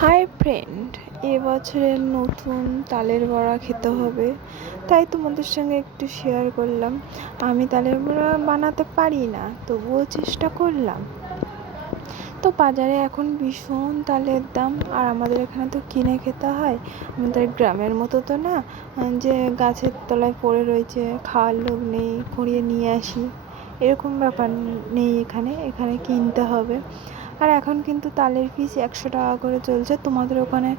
Hi friend, এবছরের নতুন তালের বড়া খেতে হবে, তাই তোমাদের সঙ্গে একটু শেয়ার করলাম। আমি তালের বড়া বানাতে পারি না, তবুও চেষ্টা করলাম। তো বাজারে এখন ভীষণ তালের দাম, আর আমাদের এখানে তো কিনে খেতে হয়। আমাদের গ্রামের মতো তো না যে গাছের তলায় পড়ে রয়েছে, খাওয়ার লোক নেই, কুড়িয়ে নিয়ে আসি, এরকম ব্যাপার নেই। এখানে কিনতে হবে। আর এখন কিন্তু তালের পিস 100 টাকা করে চলছে। তোমাদের ওখানে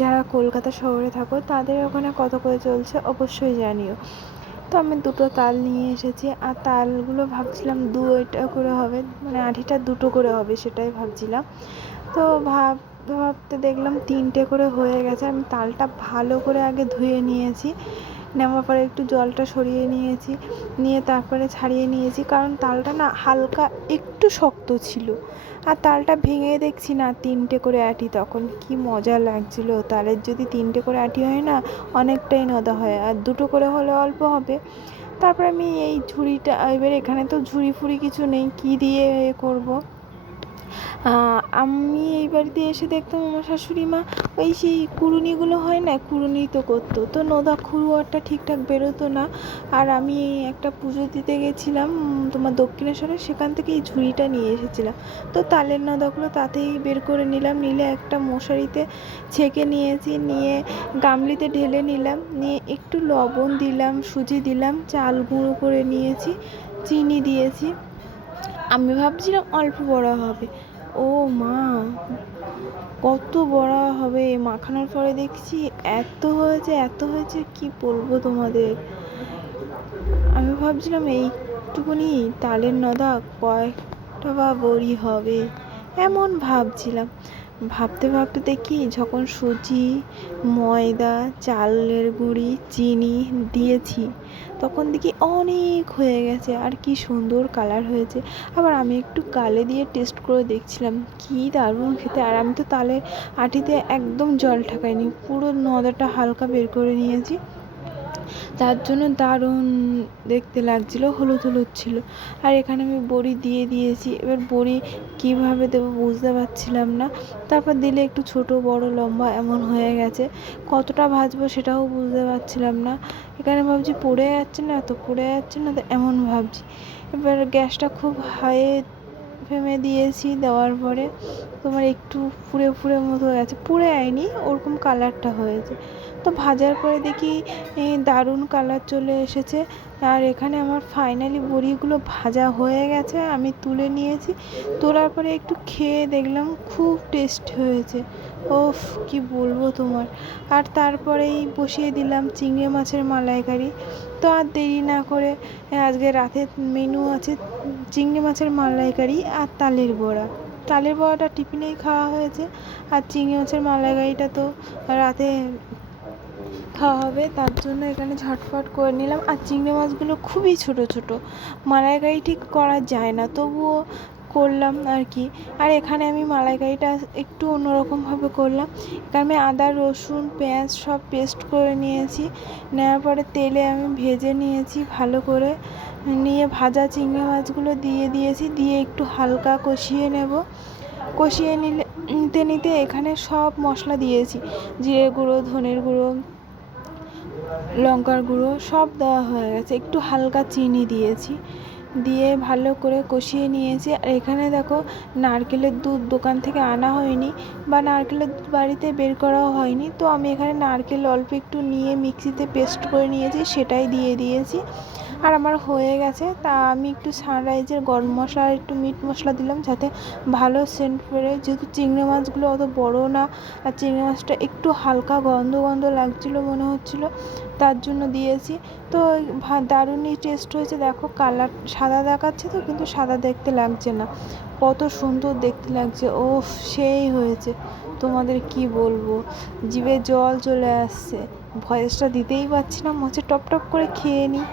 যারা কলকাতা শহরে থাকো তাদের ওখানে কত করে চলছে অবশ্যই জানিও। তো আমি 2টো তাল নিয়ে এসেছি, আর তালগুলো ভাবছিলাম 2টা করে হবে, মানে আঠিটা 2টো করে হবে, সেটাই ভাবছিলাম। তো ভাবতে ভাবতে দেখলাম 3টে করে হয়ে গেছে। আমি তালটা ভালো করে আগে ধুয়ে নিয়েছি, নেওয়ার পরে একটু জলটা সরিয়ে নিয়েছি, নিয়ে তারপরে ছাড়িয়ে নিয়েছি, কারণ তালটা না হালকা একটু শক্ত ছিল। আর তালটা ভেঙে দেখছি না 3টে করে আঁটি, তখন কি মজা লাগছিলো। তালের যদি 3টে করে আঁটি হয় না, অনেকটাই নদা হয়, আর 2টো করে হলে অল্প হবে। তারপরে আমি এই ঝুড়িটা, এবার এখানে তো ঝুড়ি ফুড়ি কিছু নেই, কি দিয়ে করব। আমি এই বাড়িতে এসে দেখতাম আমার শাশুড়ি মা ওই সেই কুড়ুনিগুলো হয় না, কুড়ুনি তো করতো, তো নোদা খুরুয়ারটা ঠিকঠাক বেরোতো না। আর আমি একটা পুজো দিতে গেছিলাম তোমার দক্ষিণেশ্বরে, সেখান থেকে এই ঝুড়িটা নিয়ে এসেছিলাম। তো তালের নোদাগুলো তাতেই বের করে নিলাম, নিলে একটা মশারিতে ছেঁকে নিয়েছি, নিয়ে গামলিতে ঢেলে নিলাম, নিয়ে একটু লবণ দিলাম, সুজি দিলাম, চাল গুঁড়ো করে নিয়েছি, চিনি দিয়েছি। আমি ভাবছিলাম অল্প বড়া হবে, ও মা কত বড়া হবে! মাখানোর পরে দেখছি এত হয়েছে কি বলবো তোমাদের। আমি ভাবছিলাম এইটুকুনি তালের নদা কয়েকটা বা বড়ি হবে, এমন ভাবছিলাম। ভাবতে ভাবতে দেখি যখন সুজি, ময়দা, চালের গুঁড়ি, চিনি দিয়েছি, তখন দেখি অনেক হয়ে গেছে, আর কি সুন্দর কালার হয়েছে। আবার আমি একটু গালে দিয়ে টেস্ট করে দেখছিলাম, কি দারুণ খেতে। আর আমি তো তালের আঁটিতে একদম জল ঠাকাইনি, পুরো নদাটা হালকা বের করে নিয়েছি, তার জন্য দারুণ দেখতে লাগছিলো, হলুদ হলুদ ছিল। আর এখানে আমি বড়ি দিয়ে দিয়েছি, এবার বড়ি কীভাবে দেবো বুঝতে পারছিলাম না। তারপর দিলে একটু ছোট বড় লম্বা এমন হয়ে গেছে, কতটা ভাজবো সেটাও বুঝতে পারছিলাম না। এখানে ভাবছি পড়ে যাচ্ছে না তো এমন ভাবছি। এবার গ্যাসটা খুব হাই ফ্লেমে দিয়েছি, দেওয়ার পরে তোমার একটু ফুড়ে ফুড়ে মতো গেছে, পুড়ে যায়নি, ওরকম কালারটা হয়েছে। তো ভাজার পরে দেখি দারুণ কালার চলে এসেছে। আর এখানে আমার ফাইনালি বড়িগুলো ভাজা হয়ে গেছে, আমি তুলে নিয়েছি। তোলার পরে একটু খেয়ে দেখলাম খুব টেস্ট হয়েছে, ওফ কি বলবো তোমার। আর তারপরেই বসিয়ে দিলাম চিংড়ি মাছের মালাইকারি। তো আর দেরি না করে আজকে রাতের মেনু আছে চিংড়ি মাছের মালাইকারি আর তালের বড়াটা টিফিনেই খাওয়া হয়েছে, আর চিংড়ি মাছের মালাইকারিটা তো রাতে খাওয়া হবে, তার জন্য এখানে ঝটফট করে নিলাম। আর চিংড়ি মাছগুলো খুবই ছোট ছোট, মালাইকারি ঠিক করা যায় না, তবুও করলাম আর কি। আর এখানে আমি মালাইকারিটা একটু অন্যরকমভাবে করলাম। এখানে আমি আদা রসুন পেঁয়াজ সব পেস্ট করে নিয়েছি, নেওয়ার পরে তেলে আমি ভেজে নিয়েছি ভালো করে, নিয়ে ভাজা চিংড়ি মাছগুলো দিয়ে দিয়েছি, দিয়ে একটু হালকা কষিয়ে নেব। কষিয়ে নিতে এখানে সব মশলা দিয়েছি, জিরে গুঁড়ো, ধনের গুঁড়ো, লঙ্কার গুঁড়ো সব দেওয়া হয়ে গেছে, একটু হালকা চিনি দিয়েছি, দিয়ে ভালো করে কষিয়ে নিয়েছি। আর এখানে দেখো নারকেলের দুধ দোকান থেকে আনা হয়নি, বা নারকেলের দুধ বাড়িতে বের করাও হয়নি, তো আমি এখানে নারকেল অল্প একটু নিয়ে মিক্সিতে পেস্ট করে নিয়েছি, সেটাই দিয়ে দিয়েছি। আর আমার হয়ে গেছে, তা আমি একটু সানরাইজের গরম মশলা আর একটু মিট মশলা দিলাম, যাতে ভালো সেন্ট বেরোয়, যেহেতু চিংড়ি মাছগুলো অত বড় না, আর চিংড়ি মাছটা একটু হালকা গন্ধ গন্ধ লাগছিলো মনে হচ্ছিলো, তার জন্য দিয়েছি। তো দারুণই টেস্ট হয়েছে, দেখো কালার সাদা দেখাচ্ছে তো, কিন্তু সাদা দেখতে লাগছে না, কত সুন্দর দেখতে লাগছে, ওফ সেই হয়েছে, তোমাদের কি বলবো, জিভে জল চলে আসছে, ভয়েসটা দিতেই পারছি না, মনে হচ্ছে টপ টপ করে খেয়ে নিই।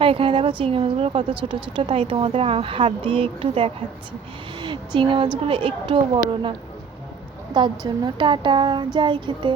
আর এখানে দেখো চিংড়ি মাছগুলো কত ছোট ছোট, তাই তোমাদের হাত দিয়ে একটু দেখাচ্ছি, চিংড়ি মাছগুলো একটুও বড় না, তার জন্য টাটা, যাই খেতে।